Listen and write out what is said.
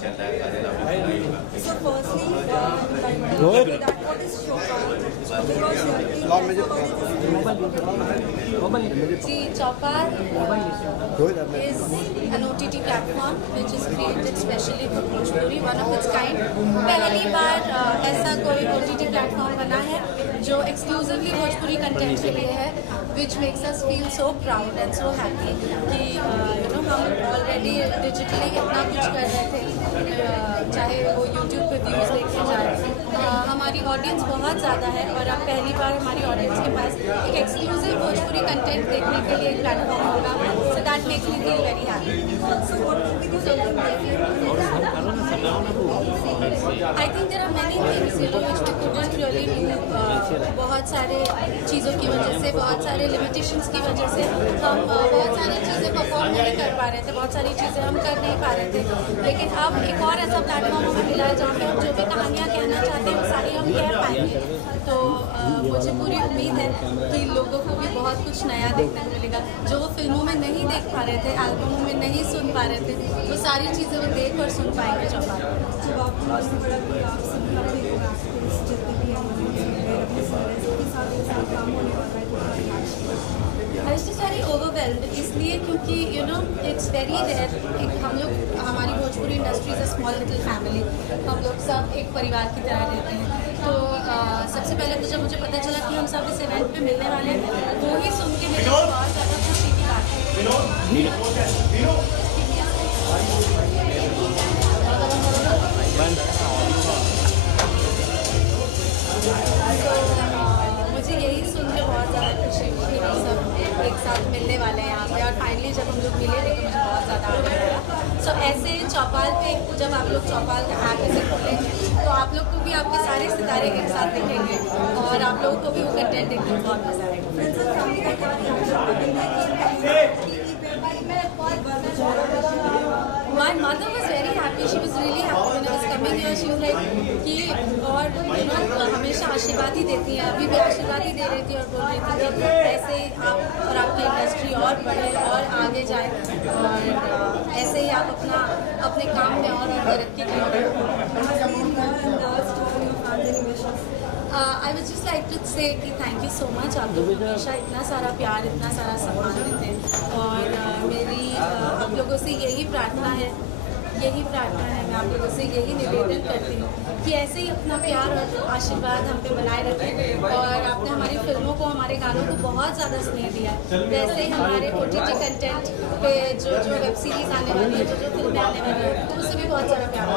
So firstly, like that what is Chopal? See, Chopal is an OTT platform which is created specially for Bhojpuri, one of its kind. पहली बार ऐसा कोई OTT platform बना है जो exclusively Bhojpuri content के लिए है, which makes us feel so proud and so happy कि हम already digitally इतना कुछ कर रहे थे, चाहे वो YouTube पे views देखने जाए, हमारी ऑडियंस बहुत ज़्यादा है और अब पहली बार हमारी ऑडियंस के पास एक एक्सक्लूसिव भोजपुरी कंटेंट देखने के लिए एक प्लेटफॉर्म होगा, so that makes me feel very happy. I think there are many things which we couldn't really do, बहुत सारे चीज़ों की वजह से, बहुत सारे लिमिटेशंस की वजह से हम बहुत सारी चीज़ें परफॉर्म नहीं कर पा रहे थे, बहुत सारी चीज़ें हम कर नहीं पा रहे थे, लेकिन अब एक और ऐसा प्लेटफॉर्म हमें मिला है जहाँ पे हम जो भी कहानियाँ कहना चाहते हैं वो सारी हम कह पाएंगे। तो मुझे पूरी उम्मीद है कि लोगों को भी बहुत कुछ नया देखने को मिलेगा, जो वो फिल्मों में नहीं देख पा रहे थे, एल्बमों में नहीं सुन पा रहे थे, वो सारी चीज़ें वो देख और सुन पाएंगे चौपाल। I was just very overwhelmed, इसलिए क्योंकि इट्स वेरी रेयर, हम लोग, हमारी Bhojpuri industry is a small little family, हम लोग सब एक परिवार की तरह रहते हैं। तो सबसे पहले तो जब मुझे पता चला कि हम सब इस इवेंट पे मिलने वाले हैं, वो ही सुन के मेरे को बहुत ज़्यादा खुशी की बात है। मुझे यही सुन के बहुत ज़्यादा खुशी हुई कि हम सब एक साथ मिलने वाले हैं यहाँ पे, और फाइनली जब हम लोग मिले तो मुझे बहुत ज़्यादा आनंद आया। सो ऐसे चौपाल पे जब आप लोग चौपाल का ऐप ऐसे खोलेंगे तो आप लोग को भी आपके सारे सितारे एक साथ दिखेंगे और आप लोगों को भी वो कंटेंट देखने में बहुत मज़ा आएगा। My mother was very happy. She was really happy when I was coming here. She was like कि और हमेशा आशीर्वाद ही देती हैं, अभी भी आशीर्वाद ही दे रही थी और बोल रही थी कि ऐसे आप और आपकी इंडस्ट्री और बढ़े और आगे जाए और ऐसे ही आप अपने काम में और तरक्की करें। I would just like to say कि thank you so much, आप लोग हमेशा इतना सारा प्यार, इतना सारा सम्मान देते हैं और मेरी आप लोगों से यही प्रार्थना है, मैं आप लोगों से यही निवेदन करती हूँ कि ऐसे ही अपना प्यार और आशीर्वाद हम पे बनाए रखें, और आपने हमारी फिल्मों को, हमारे गानों को बहुत ज़्यादा स्नेह दिया, वैसे ही हमारे OTT कंटेंट पे जो वेब सीरीज़ आने वाली है, जो फिल्में आने वाली है, तो उससे भी बहुत सारा प्यार।